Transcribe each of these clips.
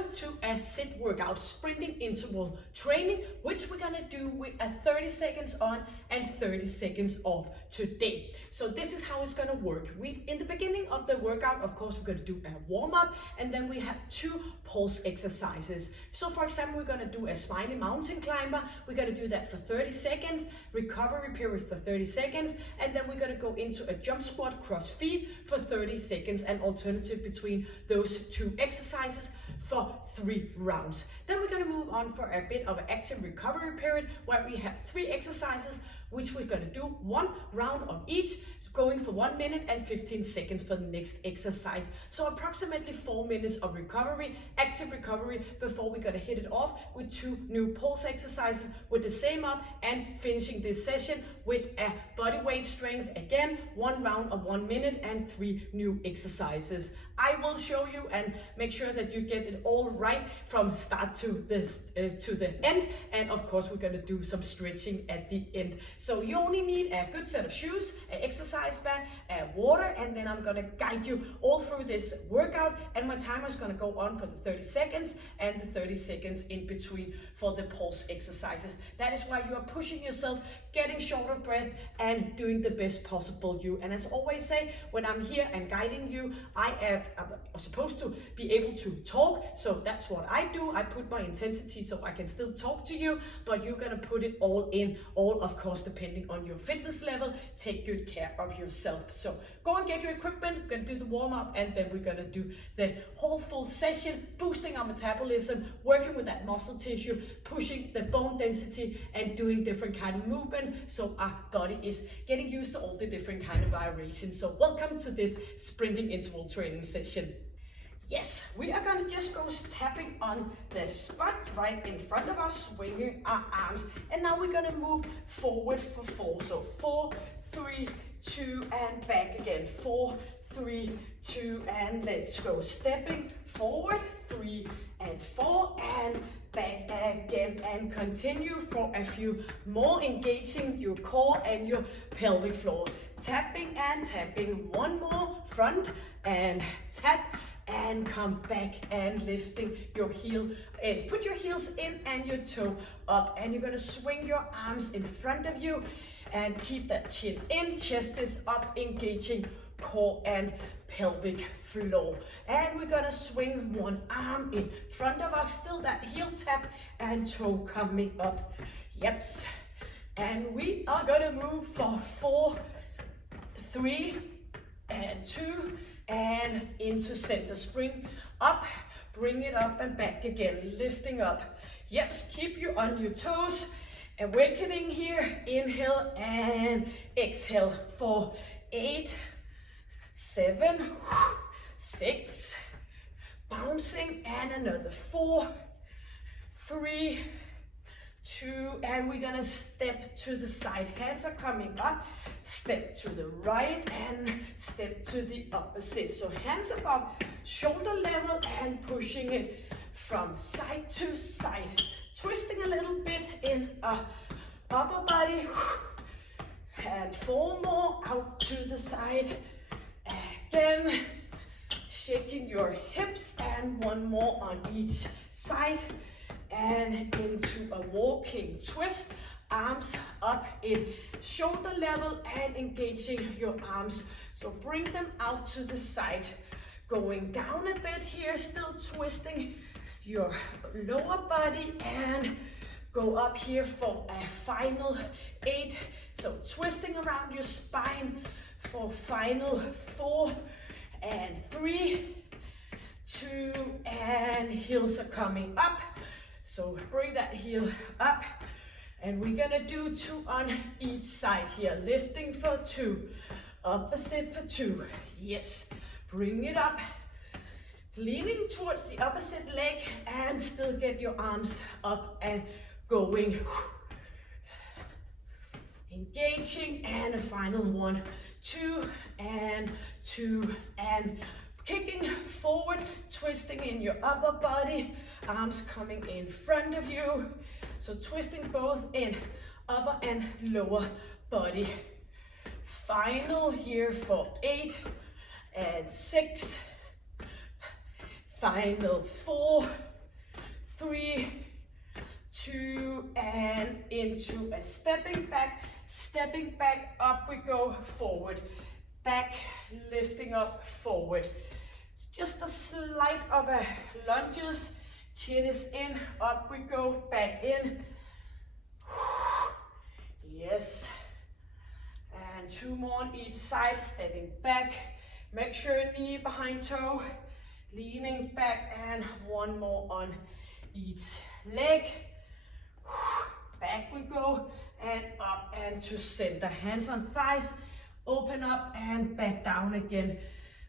welcome to a sit workout, sprinting interval training, which we're gonna do with a 30 seconds on and 30 seconds off today. So this is how it's gonna work. In the beginning of the workout, of course, we're gonna do a warm up, and then we have 2 pulse exercises. So for example, we're gonna do a smiley mountain climber. We're gonna do that for 30 seconds, recovery period for 30 seconds, and then we're gonna go into a jump squat cross feet for 30 seconds, and alternative between those 2 exercises for 3 rounds. Then we're going to move on for a bit of an active recovery period where we have 3 exercises, which we're going to do 1 round of each, going for 1 minute and 15 seconds for the next exercise. So approximately 4 minutes of recovery, active recovery, before we're going to hit it off with 2 new pulse exercises with the same up, and finishing this session with a body weight strength, again 1 round of 1 minute and 3 new exercises. I will show you and make sure that you get it all right from start to the end, and of course we're going to do some stretching at the end. So you only need a good set of shoes, an exercise band, water, and then I'm going to guide you all through this workout, and my timer is going to go on for the 30 seconds and the 30 seconds in between for the pulse exercises. That is why you are pushing yourself, getting short of breath, and doing the best possible you. And as I always say, when I'm here and guiding you, I'm supposed to be able to talk, so that's what I do. I put my intensity so I can still talk to you, but you're gonna put it all in, all of course depending on your fitness level. Take good care of yourself. So go and get your equipment, we're gonna do the warm up, and then we're gonna do the whole full session, boosting our metabolism, working with that muscle tissue, pushing the bone density, and doing different kind of movement, so our body is getting used to all the different kind of variations. So welcome to this sprinting interval training session. Yes, we are going to just go tapping on the spot right in front of us, swinging our arms, and now we're going to move forward for 4. So 4, 3, 2, and back again. 4, 3, 2, and let's go. Stepping forward, 3 and 4, and back again, and continue for a few more, engaging your core and your pelvic floor. Tapping and tapping. 1 more, front and tap, and come back and lifting your heel. Put your heels in and your toe up, and you're gonna swing your arms in front of you and keep that chin in, chest is up, engaging core and pelvic floor. And we're gonna swing 1 arm in front of us, still that heel tap and toe coming up. Yep. And we are gonna move for 4, 3, and 2, and into center. Spring up, bring it up and back again, lifting up. Yep, keep you on your toes. Awakening here, inhale and exhale for 8, 7, 6, bouncing, and another 4, 3, 2, and we're gonna step to the side. Hands are coming up, step to the right and step to the opposite. So hands above shoulder level and pushing it from side to side. Twisting a little bit in upper body. And 4 more out to the side. Again, shaking your hips, and 1 more on each side. And into a walking twist, arms up in shoulder level and engaging your arms. So bring them out to the side, going down a bit here, still twisting your lower body, and go up here for a final 8. So twisting around your spine for final 4 and 3, 2, and heels are coming up. So bring that heel up, and we're gonna do 2 on each side here. Lifting for 2, opposite for 2. Yes, bring it up, leaning towards the opposite leg, and still get your arms up and going. Engaging, and a final 1, 2, and 2, and kicking forward, twisting in your upper body, arms coming in front of you. So twisting both in upper and lower body. Final here for 8 and 6. Final 4 3, 2, and into a stepping back, up we go, forward, back, lifting up, forward. Just a slight of a lunges, chin is in, up we go, back in. Yes. And 2 more on each side, stepping back. Make sure knee behind toe, leaning back, and 1 more on each leg. Back we go, and up and to center. Hands on thighs, open up and back down again.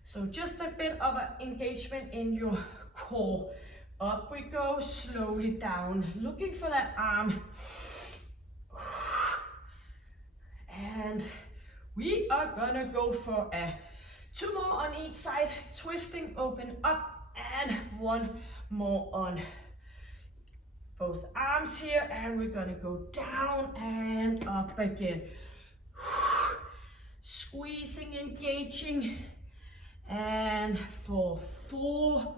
So just a bit of an engagement in your core. Up we go, slowly down, looking for that arm. And we are gonna go for 2 more on each side, twisting, open up, and 1 more on both arms here, and we're gonna go down and up again. Squeezing, engaging, and for 4,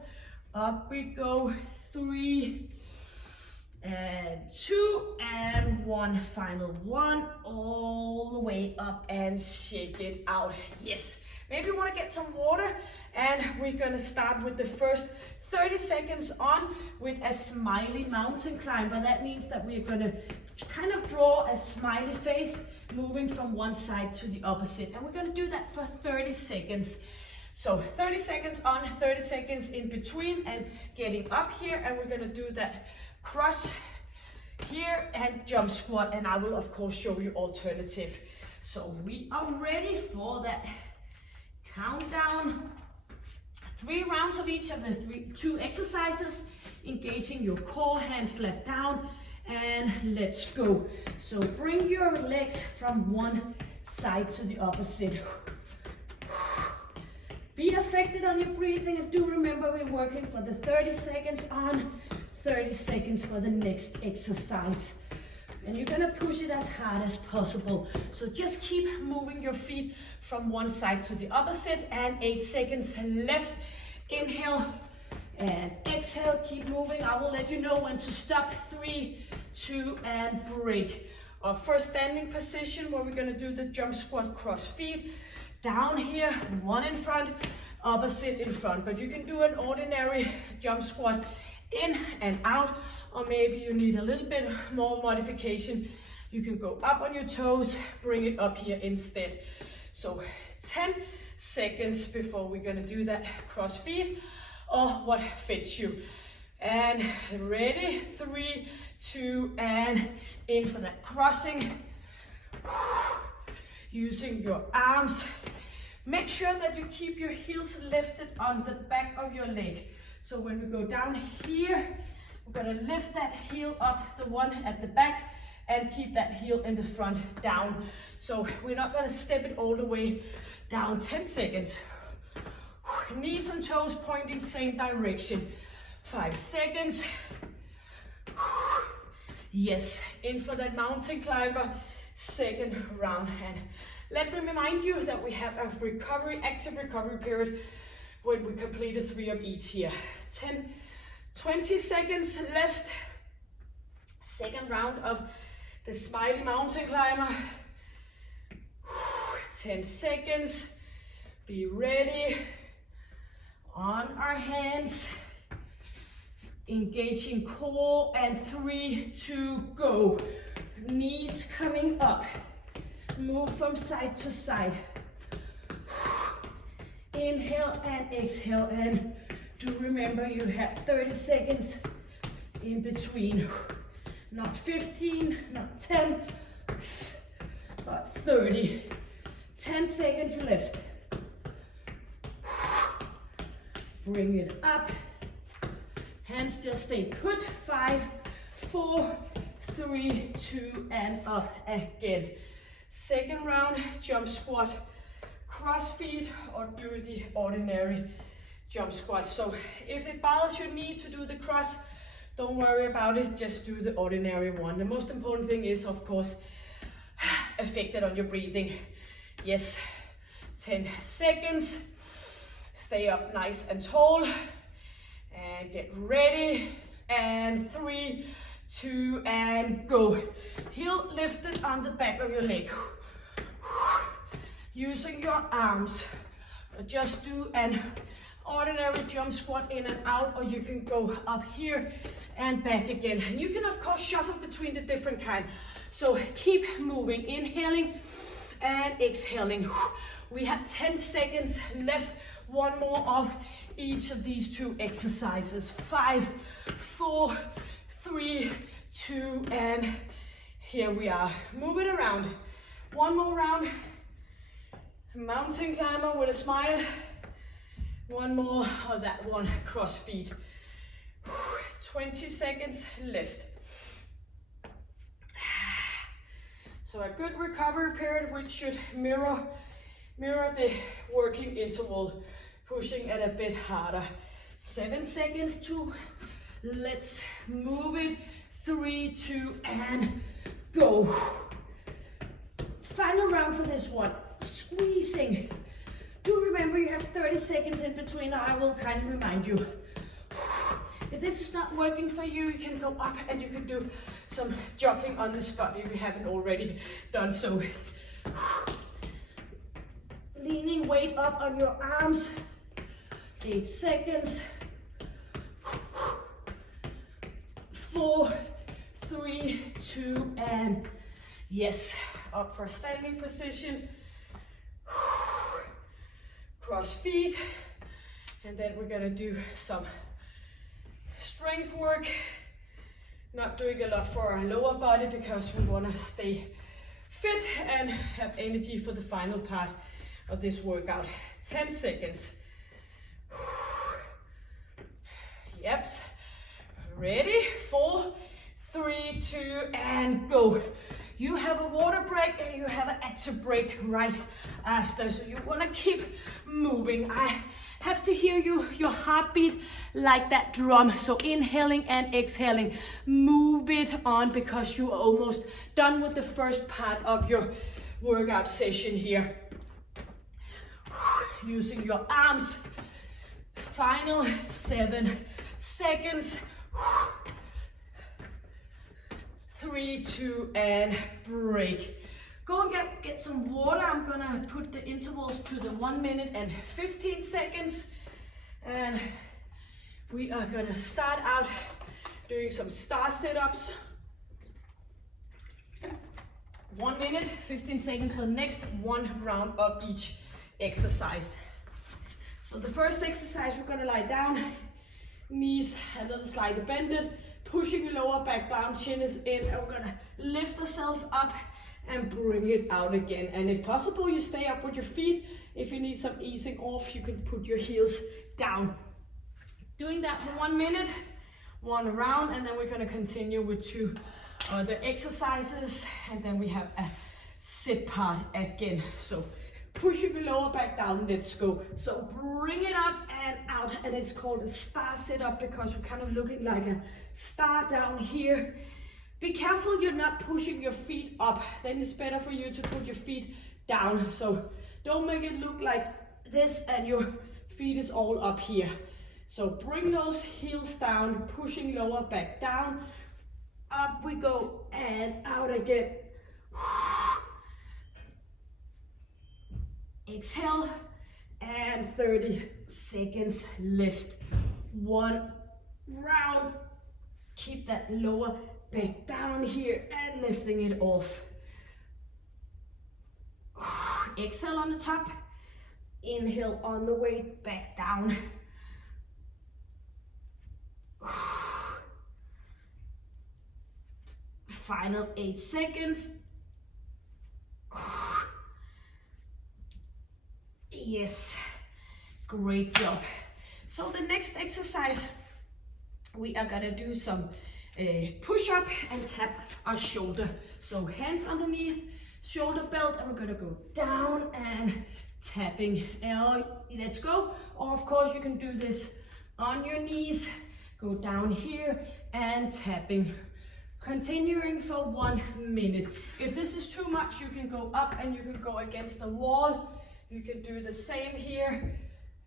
up we go, 3, and 2, and 1, final 1, all the way up and shake it out. Yes, maybe you want to get some water, and we're gonna start with the first 30 seconds on with a smiley mountain climber. That means that we're gonna kind of draw a smiley face, moving from one side to the opposite, and we're gonna do that for 30 seconds. So 30 seconds on, 30 seconds in between, and getting up here, and we're gonna do that cross here and jump squat, and I will of course show you alternative. So we are ready for that countdown. 3 rounds of each of the 2 exercises, engaging your core, hands flat down, and let's go. So bring your legs from one side to the opposite. Be affected on your breathing, and do remember we're working for the 30 seconds on, 30 seconds for the next exercise. And you're gonna push it as hard as possible. So just keep moving your feet from one side to the opposite, and 8 seconds left. Inhale and exhale, keep moving. I will let you know when to stop. 3, 2, and break. Our first standing position, where we're gonna do the jump squat cross feet. Down here, 1 in front, opposite in front. But you can do an ordinary jump squat in and out, or maybe you need a little bit more modification. You can go up on your toes, bring it up here instead. So 10 seconds before we're gonna do that cross feet, or what fits you. And ready, 3, 2, and in for that crossing. Using your arms. Make sure that you keep your heels lifted on the back of your leg. So when we go down here, we're gonna lift that heel up, the one at the back, and keep that heel in the front down. So we're not gonna step it all the way down. 10 seconds. Knees and toes pointing same direction. 5 seconds. Yes, in for that mountain climber, second round. And let me remind you that we have a active recovery period when we completed 3 of each here. 20 seconds left. Second round of the smiley mountain climber. 10 seconds. Be ready. On our hands. Engaging core, and 3, 2, go. Knees coming up. Move from side to side. Inhale and exhale, and do remember you have 30 seconds in between. Not 15, not 10, but 30. 10 seconds left. Bring it up. Hands just stay put. 5, 4, 3, 2, and up again. Second round, jump squat, cross feet, or do the ordinary jump squat. So if it bothers your knee to do the cross, don't worry about it, just do the ordinary one. The most important thing is, of course, affected on your breathing. Yes, 10 seconds. Stay up nice and tall, and get ready. and 3, 2, and go. Heel lifted on the back of your leg. Using your arms. Just do an ordinary jump squat in and out, or you can go up here and back again. And you can of course shuffle between the different kind. So keep moving, inhaling and exhaling. We have 10 seconds left. One more of each of these 2 exercises. 5, 4, 3, 2, and here we are. Move it around. One more round. Mountain climber with a smile. One more of that one, cross feet. 20 seconds left. So a good recovery period, which should mirror the working interval, pushing it a bit harder. 7 seconds to, let's move it. 3, 2, and go. Final round for this one, squeezing. Do remember you have 30 seconds in between. I will kind of remind you. If this is not working for you, you can go up and you can do some jogging on the spot if you haven't already done so. Leaning weight up on your arms. 8 seconds. 4, 3, 2, and yes, up for a standing position. Cross feet, and then we're gonna do some strength work. Not doing a lot for our lower body because we wanna stay fit and have energy for the final part of this workout. 10 seconds. Yep. Ready? 4, 3, 2, and go. You have a water break and you have an active break right after. So you want to keep moving. I have to hear your heartbeat like that drum. So inhaling and exhaling. Move it on because you are almost done with the first part of your workout session here. Using your arms. Final 7 seconds. 3, 2, and break. Go and get some water. I'm gonna put the intervals to the 1 minute and 15 seconds. And we are gonna start out doing some star sit-ups. 1 minute, 15 seconds for the next one round of each exercise. So the first exercise, we're gonna lie down, knees a little slightly bended, pushing your lower back down, chin is in, and we're gonna lift ourselves up and bring it out again. And if possible, you stay up with your feet. If you need some easing off, you can put your heels down. Doing that for 1 minute, one round, and then we're gonna continue with 2 other exercises, and then we have a sit part again. So pushing your lower back down, let's go. So bring it up and out, and it's called a star sit up because we're kind of looking like a star down here. Be careful you're not pushing your feet up, then it's better for you to put your feet down. So don't make it look like this and your feet is all up here. So bring those heels down, pushing lower back down. Up we go and out again. Exhale, and 30 seconds left. One round. Keep that lower back down here and lifting it off. Exhale on the top. Inhale on the way back down. Final 8 seconds. Yes, great job. So the next exercise, we are gonna do some push-up and tap our shoulder. So hands underneath, shoulder belt, and we're gonna go down and tapping. Let's go. Or of course you can do this on your knees. Go down here and tapping. Continuing for 1 minute. If this is too much, you can go up and you can go against the wall. You can do the same here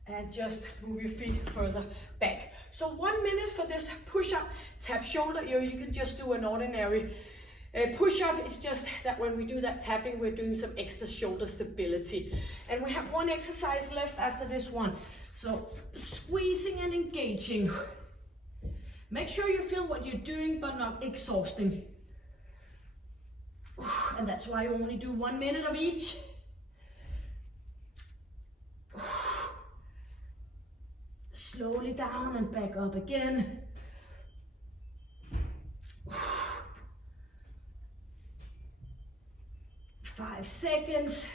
and just move your feet further back. So 1 minute for this push-up tap shoulder, you can just do an ordinary push-up. It's just that when we do that tapping, we're doing some extra shoulder stability. And we have one exercise left after this one. So squeezing and engaging. Make sure you feel what you're doing, but not exhausting. And that's why you only do 1 minute of each. Slowly down and back up again. 5 seconds.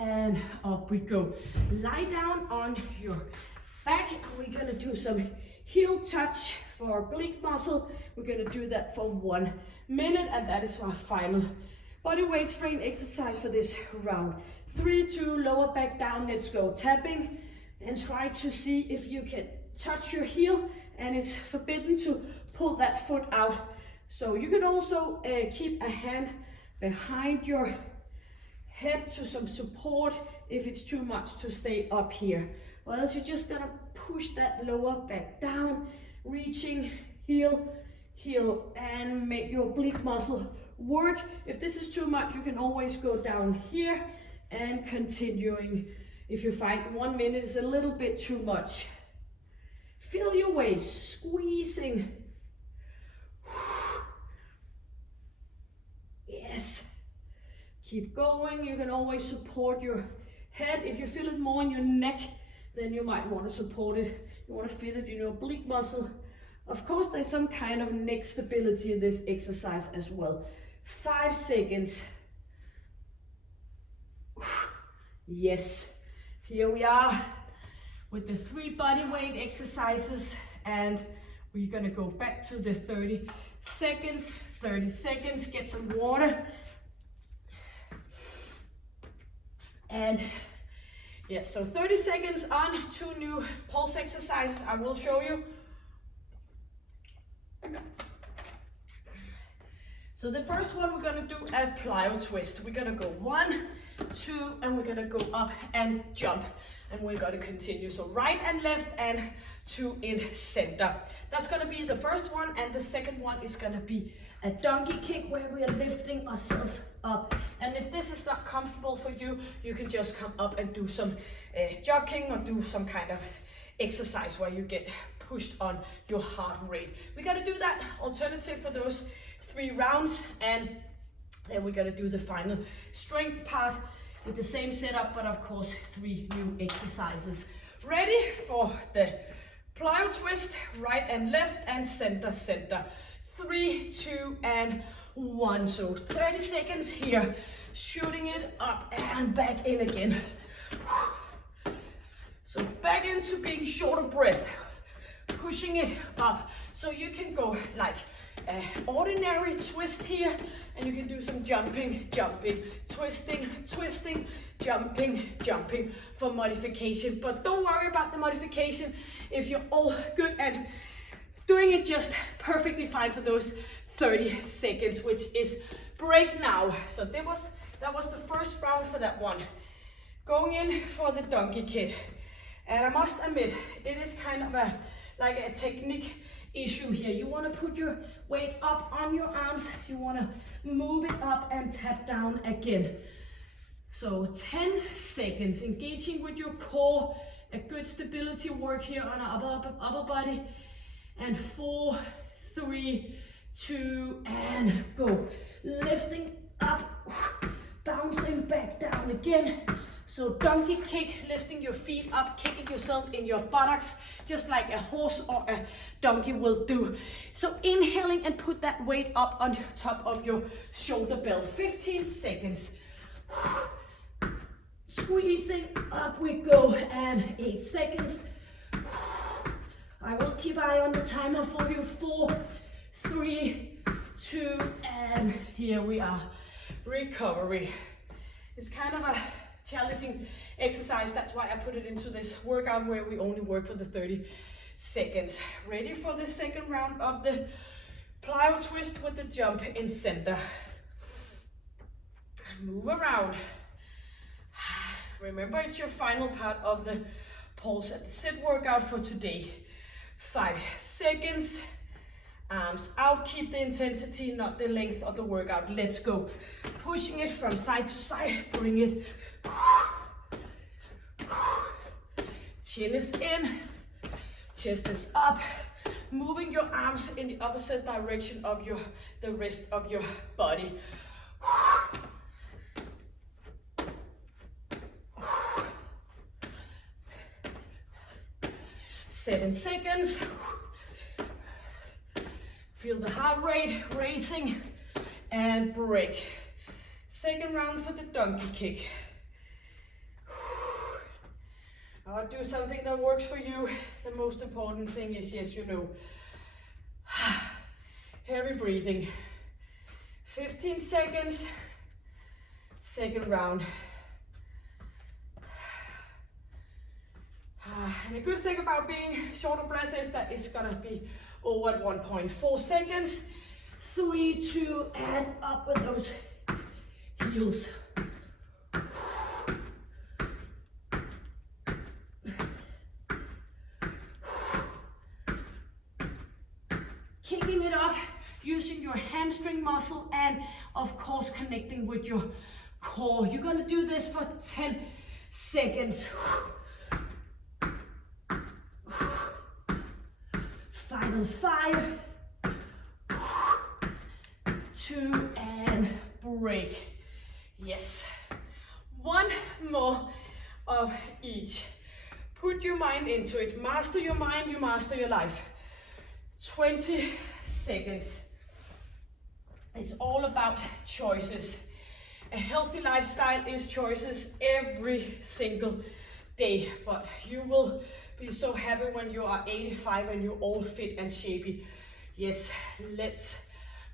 And up we go. Lie down on your back, and we're gonna do some heel touch for our oblique muscle. We're gonna do that for 1 minute, and that is our final body weight strength exercise for this round. 3, 2, lower back down, let's go. Tapping, and try to see if you can touch your heel, and it's forbidden to pull that foot out. So you can also keep a hand behind your head to some support if it's too much to stay up here. Or else you're just gonna push that lower back down, reaching heel, heel, and make your oblique muscle work. If this is too much, you can always go down here and continuing. If you find 1 minute is a little bit too much. Feel your way, squeezing. Yes. Keep going. You can always support your head. If you feel it more in your neck, then you might want to support it. You want to feel it in your oblique muscle. Of course, there's some kind of neck stability in this exercise as well. 5 seconds. Yes. Here we are with the 3 body weight exercises, and we're gonna go back to the 30 seconds. 30 seconds, get some water. And yes, so 30 seconds on 2 new pulse exercises I will show you. So the first one, we're gonna do a plyo twist. We're gonna go 1, 2, and we're gonna go up and jump. And we're gonna continue. So right and left and 2 in center. That's gonna be the first one, and the second one is gonna be a donkey kick where we are lifting ourselves up. And if this is not comfortable for you, you can just come up and do some jogging or do some kind of exercise where you get pushed on your heart rate. We gotta do that alternative for those 3 rounds, and then we're gonna do the final strength part with the same setup, but of course 3 new exercises. Ready for the plyo twist, right and left and center, center. 3, 2, and 1. So 30 seconds here, shooting it up and back in again. So back into being short of breath, pushing it up. So you can go like an ordinary twist here, and you can do some jumping, jumping, twisting, twisting, jumping, jumping for modification. But don't worry about the modification if you're all good and doing it just perfectly fine for those 30 seconds, which is break now. So that was the first round for that one. Going in for the donkey kick. And I must admit, it is kind of like a technique issue here. You want to put your weight up on your arms. You want to move it up and tap down again. So 10 seconds, engaging with your core, a good stability work here on our upper body. And 4, 3, 2, and go. Lifting up, bouncing back down again. So donkey kick, lifting your feet up, kicking yourself in your buttocks, just like a horse or a donkey will do. So inhaling and put that weight up on top of your shoulder belt. 15 seconds. Squeezing, up we go, and 8 seconds. I will keep eye on the timer for you. 4, 3, 2, and here we are. Recovery. It's kind of a challenging exercise. That's why I put it into this workout where we only work for the 30 seconds. Ready for the second round of the plyo twist with the jump in center. Move around. Remember, it's your final part of the pulse at the sit workout for today. 5 seconds. Arms out, keep the intensity, not the length of the workout. Let's go. Pushing it from side to side, bring it. Chin is in, chest is up. Moving your arms in the opposite direction of the rest of your body. 7 seconds. Feel the heart rate racing and break. Second round for the donkey kick. I'll do something that works for you. The most important thing is, yes, you know, heavy breathing. 15 seconds, second round. And the good thing about being short of breath is that it's gonna be over at 1.4 seconds. 3, 2, and up with those heels. Kicking it off, using your hamstring muscle and of course connecting with your core. You're gonna do this for 10 seconds. Final 5, 2, and break. Yes. One more of each. Put your mind into it. Master your mind, you master your life. 20 seconds. It's all about choices. A healthy lifestyle is choices every single day, but you will be so happy when you are 85 and you're all fit and shapy. Yes, let's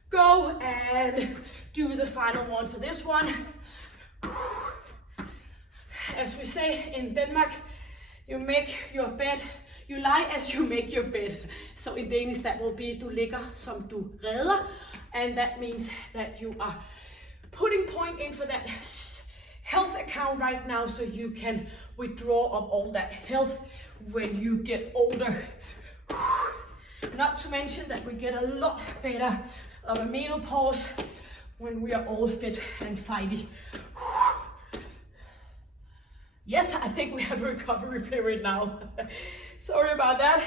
go and do the final one for this one. As we say in Denmark, you make your bed, you lie as you make your bed. So in Danish that will be, du ligger som du redder. And that means that you are putting point in for that health account right now so you can withdraw of all that health when you get older. Not to mention that we get a lot better of a menopause when we are all fit and fighty. Yes, I think we have a recovery period now. Sorry about that.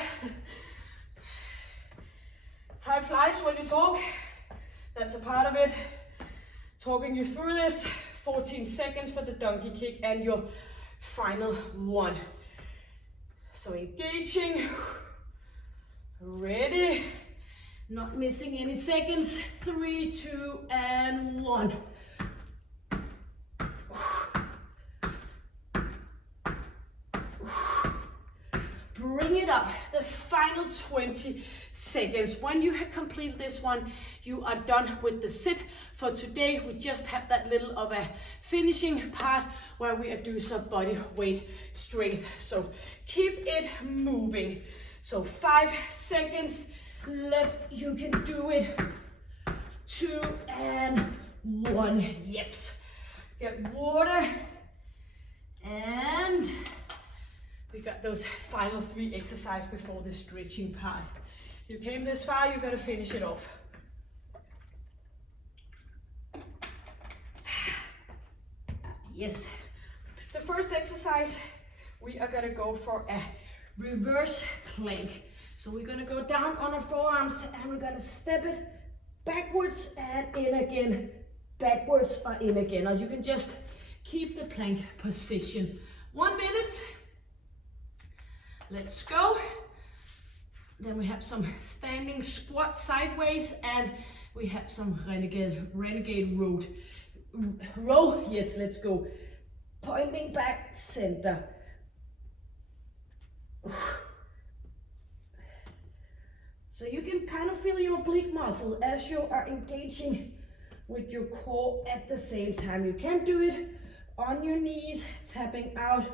Time flies when you talk. That's a part of it. Talking you through this. 14 seconds for the donkey kick and your final one. So engaging, ready, not missing any seconds. 3, 2, and 1. Bring it up, the final 20 seconds. When you have completed this one, you are done with the sit for today. We just have that little of a finishing part where we do some body weight strength. So keep it moving. So 5 seconds left, you can do it. 2 and 1, yips. Get water and we got those final 3 exercises before the stretching part. You came this far, you gotta finish it off. Yes. The first exercise, we are gonna go for a reverse plank. So we're gonna go down on our forearms and we're gonna step it backwards and in again, backwards or in again. Or you can just keep the plank position. 1 minute. Let's go. Then we have some standing squat sideways and we have some renegade row. Yes, let's go. Pointing back, center. So you can kind of feel your oblique muscle as you are engaging with your core at the same time. You can do it on your knees, tapping out,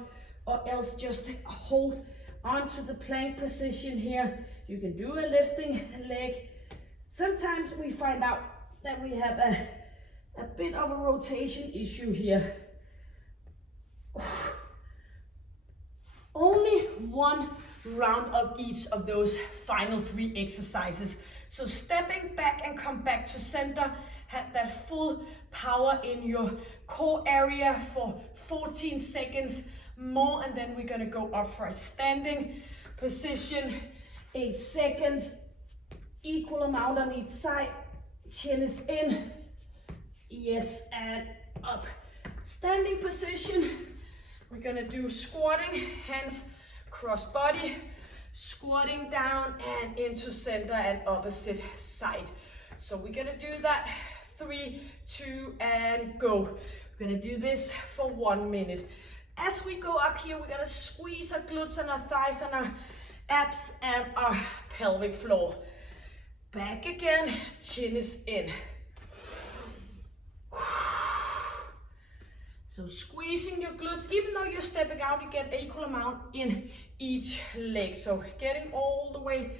or else just hold onto the plank position here. You can do a lifting leg. Sometimes we find out that we have a bit of a rotation issue here. Only 1 round up each of those final 3 exercises. So stepping back and come back to center, have that full power in your core area for 14 seconds more, and then we're gonna go up for a standing position, 8 seconds, equal amount on each side, chin is in, yes, and up. Standing position, we're gonna do squatting, hands cross body, squatting down and into center and opposite side. So we're gonna do that, 3, 2, and go. We're gonna do this for 1 minute. As we go up here, we're gonna squeeze our glutes and our thighs and our abs and our pelvic floor. Back again, chin is in. So squeezing your glutes, even though you're stepping out, you get equal amount in each leg. So getting all the way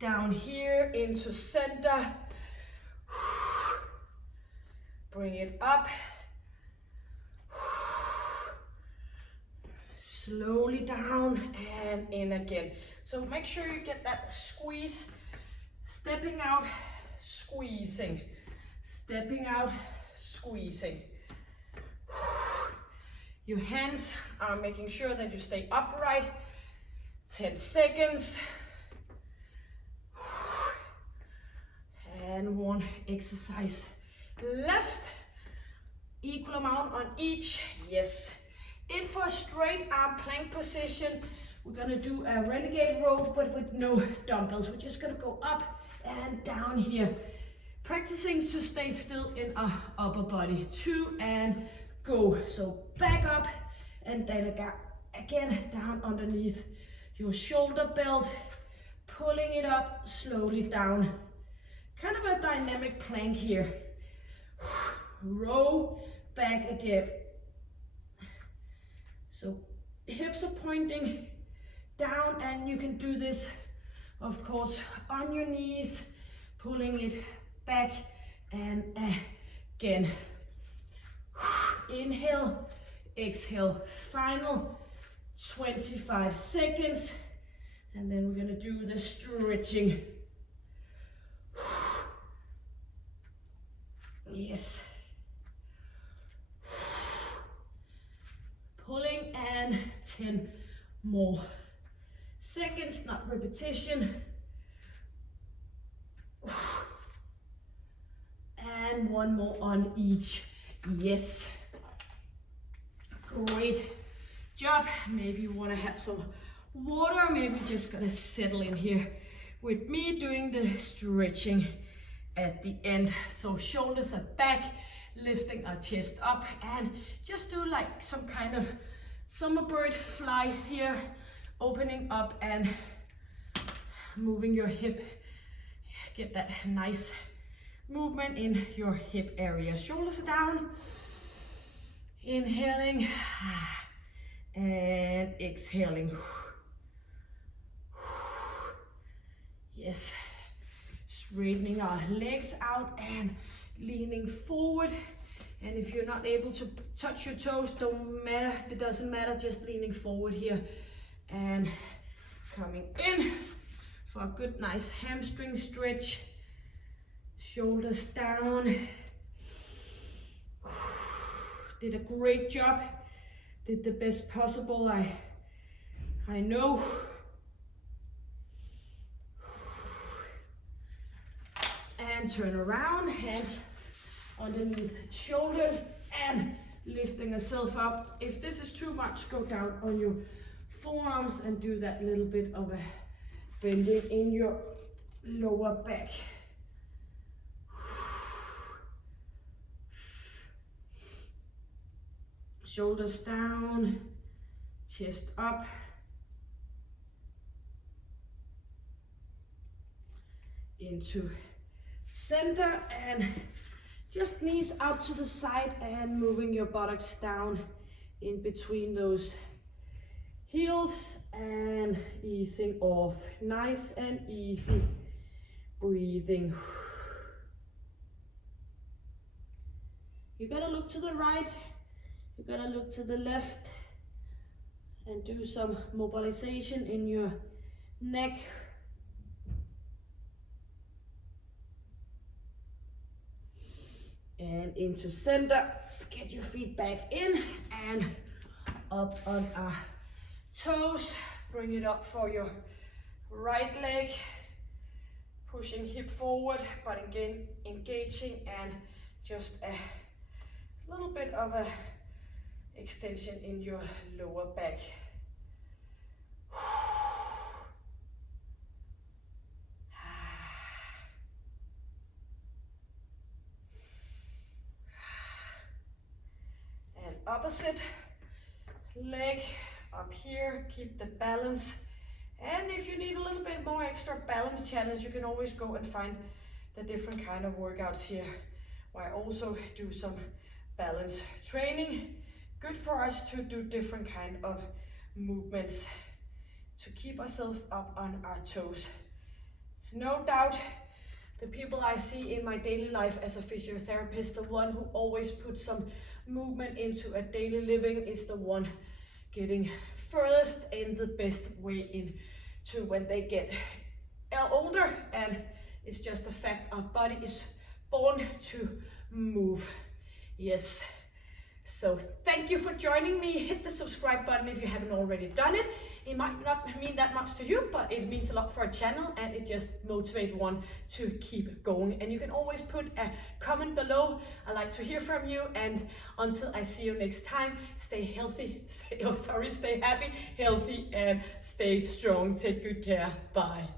down here into center. Bring it up. Slowly down and in again. So make sure you get that squeeze. Stepping out, squeezing. Stepping out, squeezing. Your hands are making sure that you stay upright. 10 seconds. And 1 exercise left. Equal amount on each. Yes. In for a straight arm plank position. We're gonna do a renegade row, but with no dumbbells. We're just gonna go up and down here. Practicing to stay still in our upper body. 2 and go. So back up and then again down underneath your shoulder belt, pulling it up, slowly down. Kind of a dynamic plank here. Row, back again. So hips are pointing down, and you can do this, of course, on your knees, pulling it back and again. Inhale, exhale, final 25 seconds, and then we're gonna do the stretching. Yes. Pulling and 10 more seconds, not repetition. And 1 more on each. Yes. Great job. Maybe you want to have some water. Maybe you're just gonna settle in here with me doing the stretching at the end. So shoulders are back, lifting our chest up, and just do like some kind of summer bird flies here, opening up and moving your hip. Get that nice movement in your hip area. Shoulders are down. Inhaling and exhaling. Yes. Straightening our legs out and leaning forward. And if you're not able to touch your toes, don't matter, it doesn't matter, just leaning forward here and coming in for a good nice hamstring stretch. Shoulders down. Did a great job. Did the best possible, I know. And turn around, hands underneath shoulders and lifting yourself up. If this is too much, go down on your forearms and do that little bit of a bending in your lower back. Shoulders down, chest up. Into center and just knees out to the side and moving your buttocks down in between those heels and easing off. Nice and easy breathing. You gotta look to the right, you gotta look to the left and do some mobilization in your neck, and into center. Get your feet back in and up on our toes. Bring it up for your right leg, pushing hip forward, but again engaging and just a little bit of a extension in your lower back. And opposite leg up here, keep the balance. And if you need a little bit more extra balance challenge, you can always go and find the different kind of workouts here, where I also do some balance training. Good for us to do different kind of movements to keep ourselves up on our toes. No doubt, the people I see in my daily life as a physiotherapist, the one who always puts some movement into a daily living is the one getting furthest in the best way into when they get older. And it's just a fact, our body is born to move. Yes. So thank you for joining me. Hit the subscribe button if you haven't already done it. It might not mean that much to you, but it means a lot for our channel, and it just motivates one to keep going. And you can always put a comment below. I like to hear from you, and until I see you next time, stay healthy, stay happy, healthy, and stay strong. Take good care. Bye.